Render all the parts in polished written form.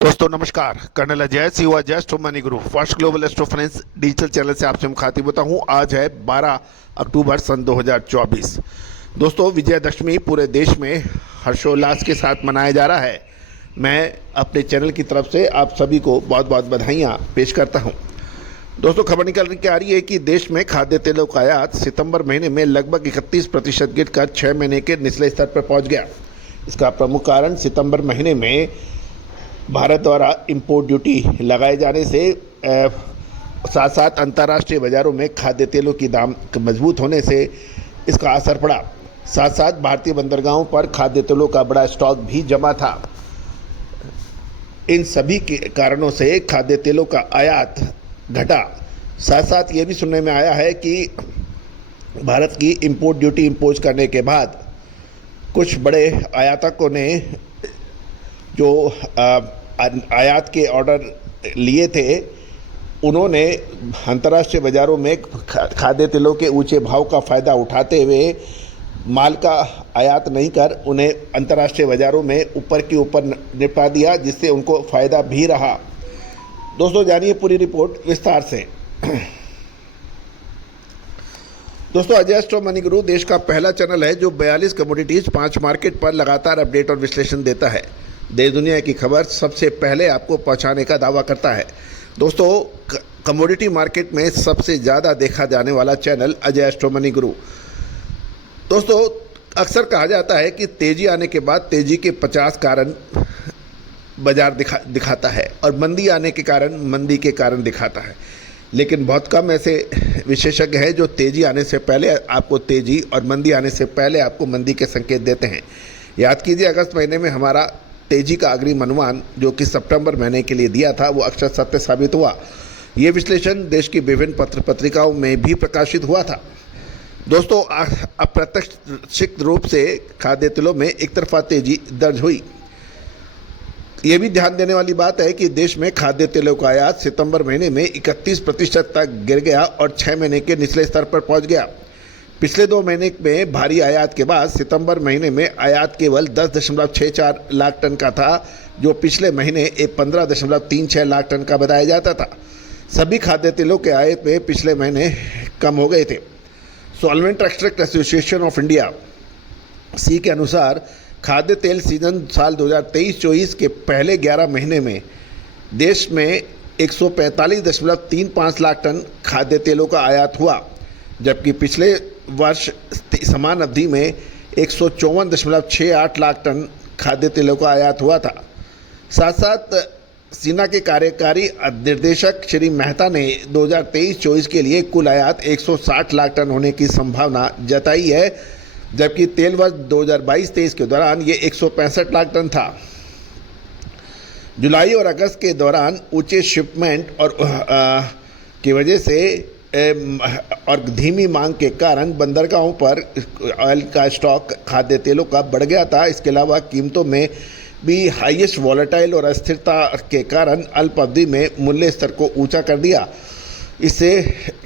दोस्तों नमस्कार। कर्नल अजय सिवा जस्ट मनी गुरु फर्स्ट ग्लोबल एस्ट्रोफाइनेंस डिजिटल चैनल से आपसे मुखातिब होता हूं। आज है 12 अक्टूबर सन 2024। दोस्तों विजयदशमी पूरे देश में हर्षोल्लास के साथ मनाया जा रहा है। मैं अपने चैनल की तरफ से आप सभी को बहुत बहुत बधाइयाँ पेश करता हूँ। दोस्तों खबर निकल के आ रही है कि देश में खाद्य तेलों का आयात सितंबर महीने में लगभग 31% गिरकर 6 महीने के निचले स्तर पर पहुँच गया। इसका प्रमुख कारण सितंबर महीने में भारत द्वारा इंपोर्ट ड्यूटी लगाए जाने से साथ साथ अंतर्राष्ट्रीय बाज़ारों में खाद्य तेलों की दाम मजबूत होने से इसका असर पड़ा। साथ साथ भारतीय बंदरगाहों पर खाद्य तेलों का बड़ा स्टॉक भी जमा था। इन सभी के कारणों से खाद्य तेलों का आयात घटा। साथ साथ ये भी सुनने में आया है कि भारत की इंपोर्ट ड्यूटी इम्पोज करने के बाद कुछ बड़े आयातकों ने जो आयात के ऑर्डर लिए थे, उन्होंने अंतर्राष्ट्रीय बाज़ारों में खाद्य तेलों के ऊंचे भाव का फ़ायदा उठाते हुए माल का आयात नहीं कर उन्हें अंतर्राष्ट्रीय बाज़ारों में ऊपर की ऊपर निपटा दिया, जिससे उनको फ़ायदा भी रहा। दोस्तों जानिए पूरी रिपोर्ट विस्तार से। दोस्तों अजय एस्ट्रो मनी गुरु देश का पहला चैनल है जो 42 कमोडिटीज़ 5 मार्केट पर लगातार अपडेट और विश्लेषण देता है। देश दुनिया की खबर सबसे पहले आपको पहुंचाने का दावा करता है। दोस्तों कमोडिटी मार्केट में सबसे ज़्यादा देखा जाने वाला चैनल अजय एस्ट्रो मनी गुरु। दोस्तों अक्सर कहा जाता है कि तेज़ी आने के बाद तेज़ी के 50 कारण बाजार दिखाता है और मंदी आने के कारण मंदी के कारण दिखाता है, लेकिन बहुत कम ऐसे विशेषज्ञ हैं जो तेज़ी आने से पहले आपको तेज़ी और मंदी आने से पहले आपको मंदी के संकेत देते हैं। याद कीजिए अगस्त महीने में हमारा तेज़ी का अग्रिम अनुमान जो कि सितंबर महीने के लिए दिया था वो अक्षर सत्य साबित हुआ। ये विश्लेषण देश की विभिन्न पत्र पत्रिकाओं में भी प्रकाशित हुआ था। दोस्तों अप्रत्याशित रूप से खाद्य तेलों में एक तरफा तेज़ी दर्ज हुई। ये भी ध्यान देने वाली बात है कि देश में खाद्य तेलों का आयात सितंबर महीने में 31% तक गिर गया और 6 महीने के निचले स्तर पर पहुंच गया। पिछले 2 महीने में भारी आयात के बाद सितंबर महीने में आयात केवल 10.64 लाख टन का था, जो पिछले महीने 15.36 लाख टन का बताया जाता था। सभी खाद्य तेलों के आयात में पिछले महीने कम हो गए थे। Solvent extract association of India C के अनुसार खाद्य तेल सीजन साल 2023-24 के पहले 11 महीने में देश में 145.35 लाख टन खाद्य तेलों का आयात हुआ, जबकि पिछले वर्ष समान अवधि में 154.68 लाख टन खाद्य तेलों का आयात हुआ था। साथ साथ सीना के कार्यकारी निर्देशक श्री मेहता ने 2023-24 के लिए कुल आयात 160 लाख टन होने की संभावना जताई है, जबकि तेल वर्ष 2022-23 के दौरान ये 165 लाख टन था। जुलाई और अगस्त के दौरान ऊंचे शिपमेंट और की वजह से और धीमी मांग के कारण बंदरगाहों पर ऑयल का स्टॉक खाद्य तेलों का बढ़ गया था। इसके अलावा कीमतों में भी हाईएस्ट वॉलेटाइल और अस्थिरता के कारण अल्प अवधि में मूल्य स्तर को ऊंचा कर दिया। इससे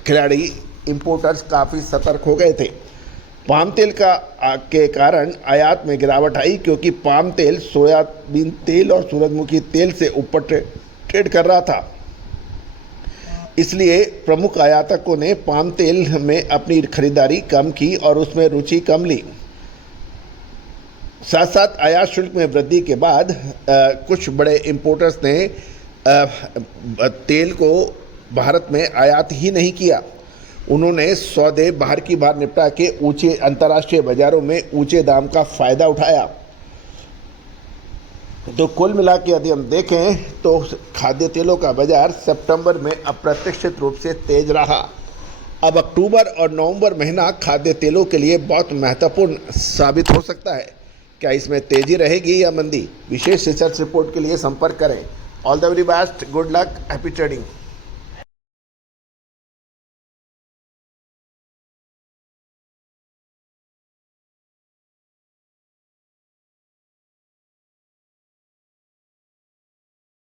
खिलाड़ी इंपोर्टर्स काफ़ी सतर्क हो गए थे। पाम तेल के कारण आयात में गिरावट आई, क्योंकि पाम तेल सोयाबीन तेल और सूरजमुखी तेल से ऊपर ट्रेड कर रहा था। इसलिए प्रमुख आयातकों ने पाम तेल में अपनी खरीदारी कम की और उसमें रुचि कम ली। साथ साथ आयात शुल्क में वृद्धि के बाद कुछ बड़े इंपोर्टर्स ने तेल को भारत में आयात ही नहीं किया। उन्होंने सौदे बाहर की बाहर निपटा के ऊंचे अंतर्राष्ट्रीय बाज़ारों में ऊंचे दाम का फ़ायदा उठाया। तो कुल मिला के यदि हम देखें तो खाद्य तेलों का बाज़ार सितंबर में अप्रत्याशित रूप से तेज रहा। अब अक्टूबर और नवंबर महीना खाद्य तेलों के लिए बहुत महत्वपूर्ण साबित हो सकता है। क्या इसमें तेज़ी रहेगी या मंदी? विशेष रिसर्च रिपोर्ट के लिए संपर्क करें। All the very best, good luck, happy trading.